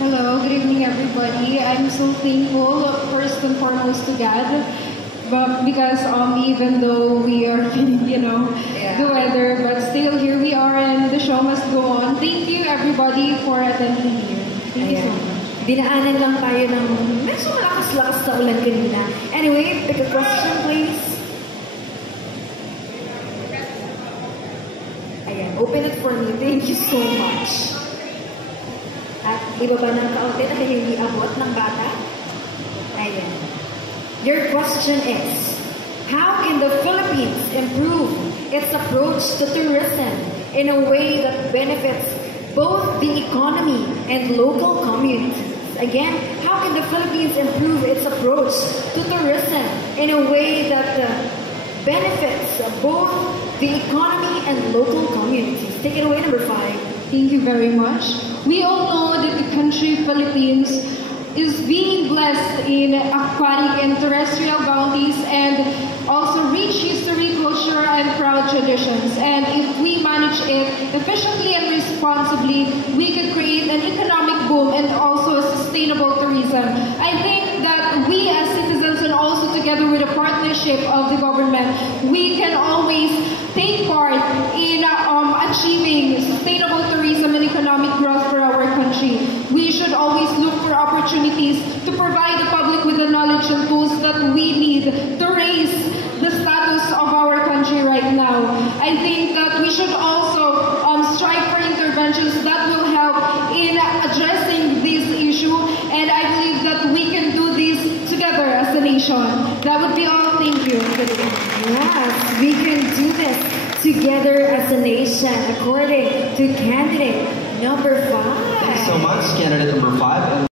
Hello, good evening everybody. I'm so thankful first and foremost to God. But because even though we are feeling, the weather, but still here we are and the show must go on. Thank you everybody for attending here. Thank you so much. Dinaanan lang tayo ng medyo malakas-lakas na ulan kanina. Anyway, pick a question please. Ayan, open it for me. Thank you so much. At ibaba ng kaunti na hindi abot ng bata. Ayan. Your question is, how can the Philippines improve its approach to tourism in a way that benefits both the economy and local communities? Again, how can the Philippines improve its approach to tourism in a way that benefits both the economy and local communities? Take it away, number 5. Thank you very much. We all know that the country Philippines is being blessed in aquatic and terrestrial bounties and also rich history, culture, and proud traditions. And if we manage it efficiently and responsibly, we could create an economic boom and also a sustainable tourism. I think that we as citizens and also together with the partnership of the government, we can always take part in achieving sustainable tourism and economic growth for our country. We should always look for opportunities to provide the public with the knowledge and tools that we need to raise the status of our country right now. I think that we should also strive for interventions that will help in addressing this issue, and I believe that we can do this together as a nation. That would be all. Thank you. Yes, we can do this together as a nation, according to candidate number 5. Thanks so much, candidate number 5.